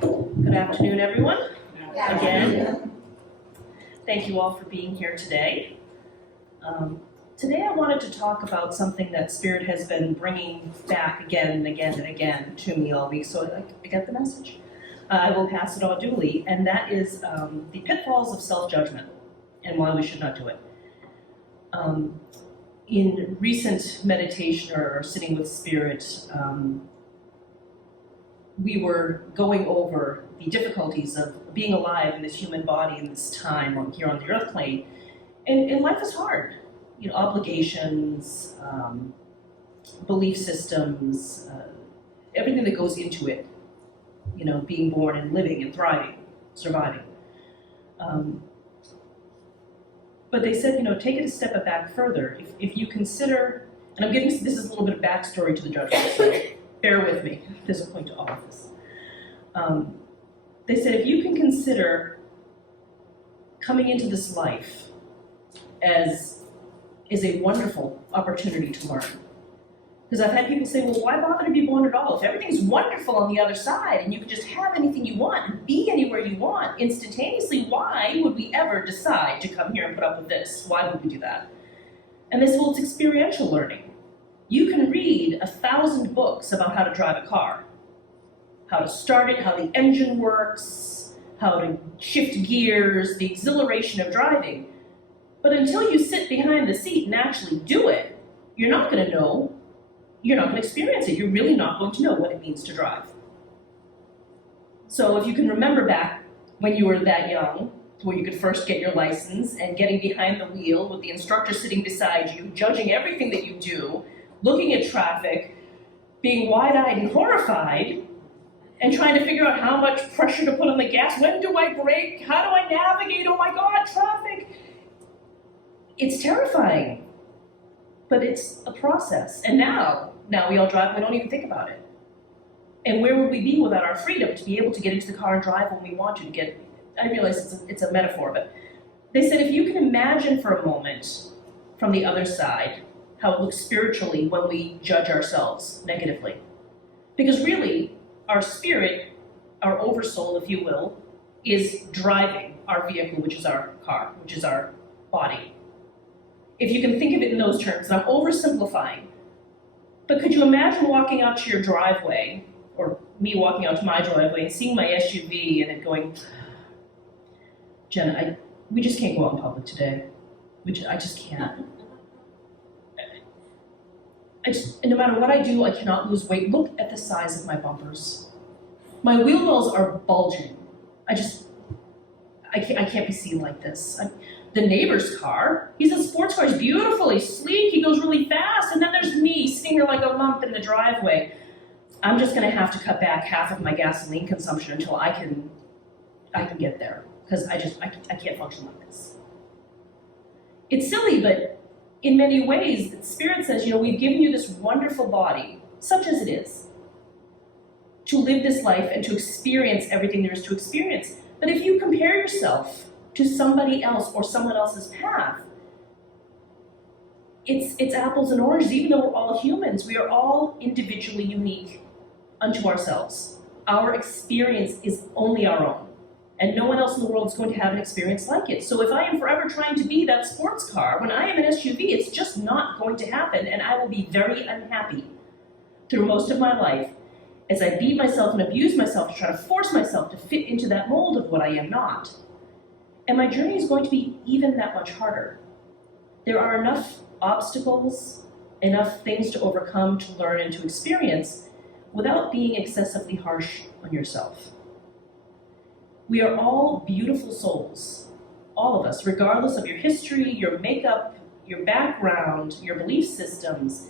Good afternoon, everyone. Again, thank you all for being here today. Today I wanted to talk about something that Spirit has been bringing back again and again and again to me all week, so I get the message. I will pass it on duly, and that is the pitfalls of self-judgment and why we should not do it. In recent meditation or sitting with Spirit, we were going over the difficulties of being alive in this human body in this time here on the earth plane. And life is hard. You know, obligations, belief systems, everything that goes into it. You know, being born and living and thriving, surviving. But they said, you know, take it a step back further. If you consider, and I'm giving, this is a little bit of backstory to the judgment, so bear with me, there's a point to all of this. They said if you can consider coming into this life as a wonderful opportunity to learn. Because I've had people say, well, why bother to be born at all? If everything's wonderful on the other side and you can just have anything you want and be anywhere you want instantaneously, why would we ever decide to come here and put up with this? Why would we do that? And they said, well, it's experiential learning. You can read 1,000 books about how to drive a car, how to start it, how the engine works, how to shift gears, the exhilaration of driving. But until you sit behind the seat and actually do it, you're not going to know, you're not going to experience it. You're really not going to know what it means to drive. So if you can remember back when you were that young, where you could first get your license and getting behind the wheel with the instructor sitting beside you, judging everything that you do, looking at traffic, being wide-eyed and horrified, and trying to figure out how much pressure to put on the gas. When do I brake? How do I navigate? Oh my God, traffic! It's terrifying, but it's a process. And now we all drive, we don't even think about it. And where would we be without our freedom to be able to get into the car and drive when we want to get, I realize it's a metaphor, but they said if you can imagine for a moment from the other side, how it looks spiritually when we judge ourselves negatively. Because really, our spirit, our oversoul, if you will, is driving our vehicle, which is our car, which is our body. If you can think of it in those terms, and I'm oversimplifying, but could you imagine walking out to your driveway, or me walking out to my driveway and seeing my SUV and it going, Jenna, we just can't go out in public today. I just can't. And no matter what I do, I cannot lose weight. Look at the size of my bumpers. My wheel wells are bulging. I can't be seen like this. The neighbor's car, he's in a sports car, he's beautiful, he's sleek, he goes really fast, and then there's me sitting here like a lump in the driveway. I'm just gonna have to cut back half of my gasoline consumption until I can get there, because I can't function like this. It's silly, but in many ways, the Spirit says, you know, we've given you this wonderful body, such as it is, to live this life and to experience everything there is to experience. But if you compare yourself to somebody else or someone else's path, it's apples and oranges. Even though we're all humans, we are all individually unique unto ourselves. Our experience is only our own. And no one else in the world is going to have an experience like it. So if I am forever trying to be that sports car, when I am an SUV, it's just not going to happen, and I will be very unhappy through most of my life as I beat myself and abuse myself to try to force myself to fit into that mold of what I am not. And my journey is going to be even that much harder. There are enough obstacles, enough things to overcome, to learn, and to experience without being excessively harsh on yourself. We are all beautiful souls, all of us, regardless of your history, your makeup, your background, your belief systems.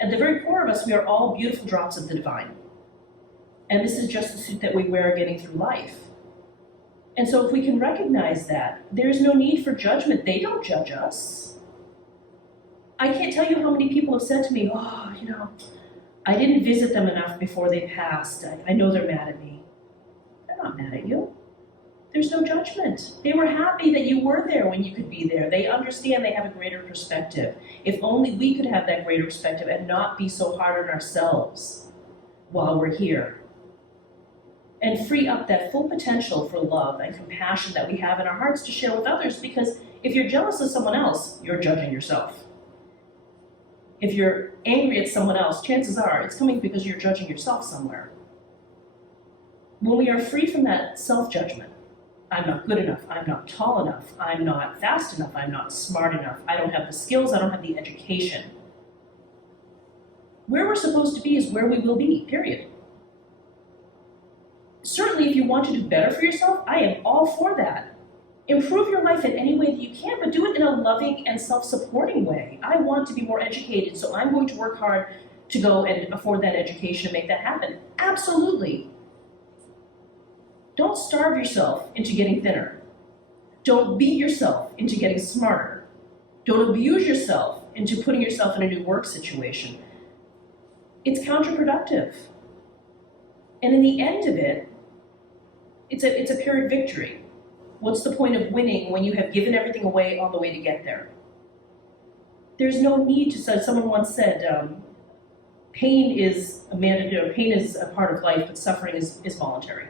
At the very core of us, we are all beautiful drops of the divine. And this is just the suit that we wear getting through life. And so if we can recognize that, there's no need for judgment. They don't judge us. I can't tell you how many people have said to me, oh, you know, I didn't visit them enough before they passed. I know they're mad at me. They're not mad at you. There's no judgment. They were happy that you were there when you could be there. They understand, they have a greater perspective. If only we could have that greater perspective and not be so hard on ourselves while we're here. and free up that full potential for love and compassion that we have in our hearts to share with others, because if you're jealous of someone else, you're judging yourself. If you're angry at someone else, chances are it's coming because you're judging yourself somewhere. When we are free from that self-judgment, I'm not good enough, I'm not tall enough, I'm not fast enough, I'm not smart enough, I don't have the skills, I don't have the education. Where we're supposed to be is where we will be, period. Certainly, if you want to do better for yourself, I am all for that. Improve your life in any way that you can, but do it in a loving and self-supporting way. I want to be more educated, so I'm going to work hard to go and afford that education and make that happen. Absolutely. Don't starve yourself into getting thinner. Don't beat yourself into getting smarter. Don't abuse yourself into putting yourself in a new work situation. It's counterproductive. And in the end of it, it's a pyrrhic victory. What's the point of winning when you have given everything away on the way to get there? There's no need to, someone once said, pain is a mandatory, pain is a part of life, but suffering is voluntary.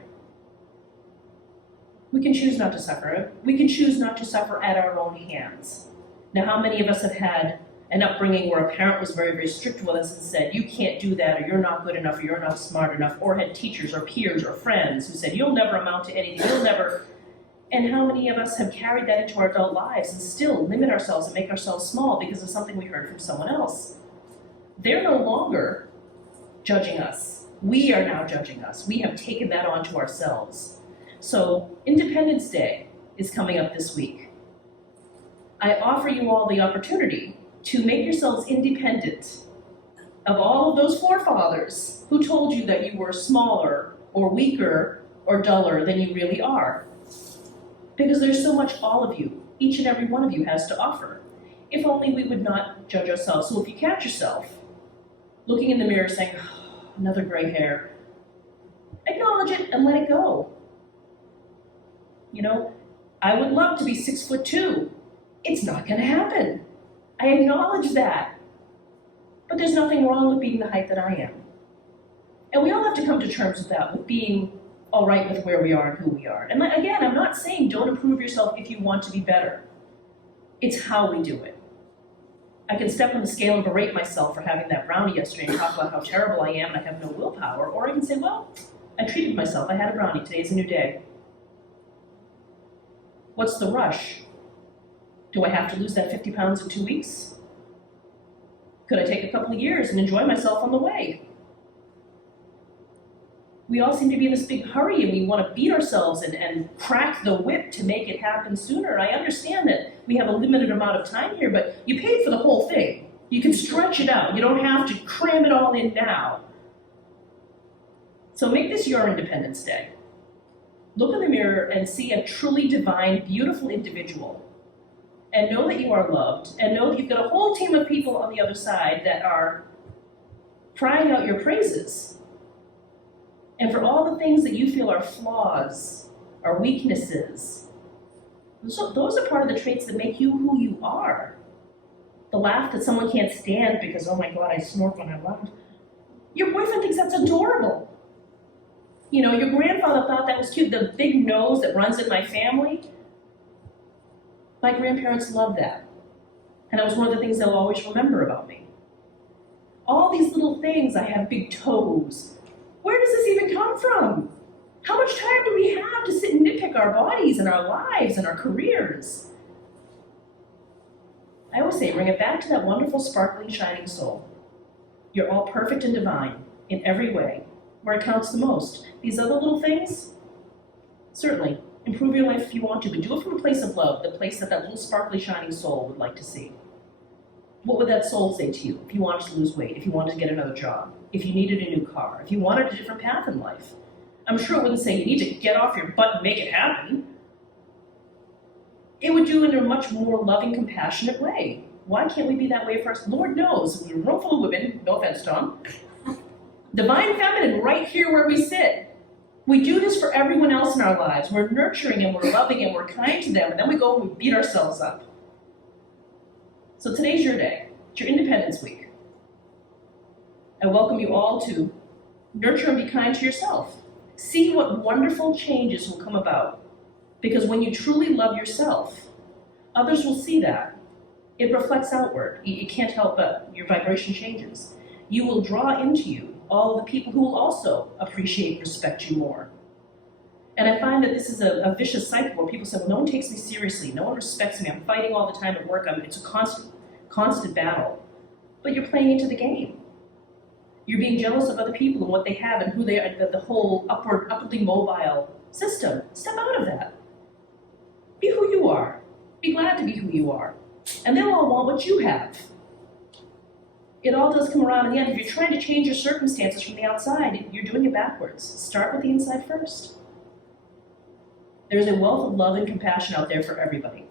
We can choose not to suffer. We can choose not to suffer at our own hands. Now, how many of us have had an upbringing where a parent was very, very strict with us and said, you can't do that, or you're not good enough, or you're not smart enough, or had teachers or peers or friends who said, you'll never amount to anything, you'll never. And how many of us have carried that into our adult lives and still limit ourselves and make ourselves small because of something we heard from someone else? They're no longer judging us. We are now judging us. We have taken that onto ourselves. So Independence Day is coming up this week. I offer you all the opportunity to make yourselves independent of all of those forefathers who told you that you were smaller or weaker or duller than you really are. Because there's so much all of you, each and every one of you has to offer. If only we would not judge ourselves. So if you catch yourself looking in the mirror saying, oh, another gray hair, acknowledge it and let it go. You know, I would love to be 6'2". It's not going to happen. I acknowledge that. But there's nothing wrong with being the height that I am. And we all have to come to terms with that, with being all right with where we are and who we are. And again, I'm not saying don't improve yourself if you want to be better. It's how we do it. I can step on the scale and berate myself for having that brownie yesterday and talk about how terrible I am and I have no willpower. Or I can say, well, I treated myself. I had a brownie. Today's a new day. What's the rush? Do I have to lose that 50 pounds in 2 weeks? Could I take a couple of years and enjoy myself on the way? We all seem to be in this big hurry and we want to beat ourselves and crack the whip to make it happen sooner. I understand that we have a limited amount of time here, but you paid for the whole thing. You can stretch it out. You don't have to cram it all in now. So make this your Independence Day. Look in the mirror and see a truly divine, beautiful individual. And know that you are loved, and know that you've got a whole team of people on the other side that are crying out your praises. And for all the things that you feel are flaws, are weaknesses, those are part of the traits that make you who you are. The laugh that someone can't stand because, oh my God, I snort when I laugh. Your boyfriend thinks that's adorable. You know, your grandfather thought that was cute. The big nose that runs in my family. My grandparents loved that. And that was one of the things they'll always remember about me. All these little things, I have big toes. Where does this even come from? How much time do we have to sit and nitpick our bodies and our lives and our careers? I always say, bring it back to that wonderful, sparkling, shining soul. You're all perfect and divine in every way, where it counts the most. These other little things, certainly, improve your life if you want to, but do it from a place of love, the place that that little sparkly, shining soul would like to see. What would that soul say to you if you wanted to lose weight, if you wanted to get another job, if you needed a new car, if you wanted a different path in life? I'm sure it wouldn't say you need to get off your butt and make it happen. It would do it in a much more loving, compassionate way. Why can't we be that way for us? Lord knows, we're a room full of women, no offense, Tom. Divine feminine right here where we sit. We do this for everyone else in our lives. We're nurturing and we're loving and we're kind to them, and then we go and we beat ourselves up. So today's your day. It's your Independence Week. I welcome you all to nurture and be kind to yourself. See what wonderful changes will come about. Because when you truly love yourself, others will see that. It reflects outward. You can't help but your vibration changes. You will draw into you all the people who will also appreciate and respect you more. And I find that this is a vicious cycle where people say, well, no one takes me seriously, no one respects me, I'm fighting all the time at work, it's a constant battle. But you're playing into the game. You're being jealous of other people and what they have and who they are, the whole upwardly mobile system. Step out of that. Be who you are. Be glad to be who you are. And they'll all want what you have. It all does come around in the end. If you're trying to change your circumstances from the outside, you're doing it backwards. Start with the inside first. There's a wealth of love and compassion out there for everybody.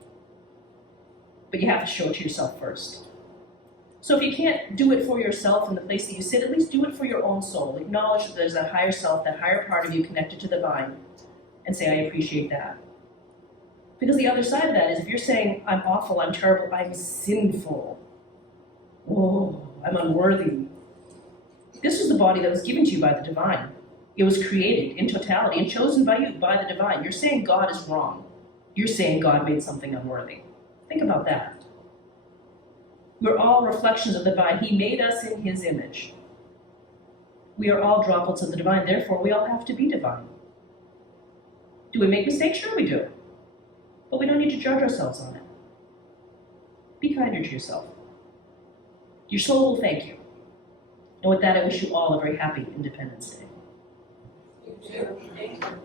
But you have to show it to yourself first. So if you can't do it for yourself in the place that you sit, at least do it for your own soul. Acknowledge that there's that higher self, that higher part of you connected to the divine, and say, I appreciate that. Because the other side of that is if you're saying, I'm awful, I'm terrible, I'm sinful, oh, I'm unworthy. This was the body that was given to you by the divine. It was created in totality and chosen by you, by the divine. You're saying God is wrong. You're saying God made something unworthy. Think about that. We're all reflections of the divine. He made us in his image. We are all droplets of the divine, therefore we all have to be divine. Do we make mistakes? Sure we do. But we don't need to judge ourselves on it. Be kinder to yourself. Your soul will thank you. And with that, I wish you all a very happy Independence Day. You too. Thank you.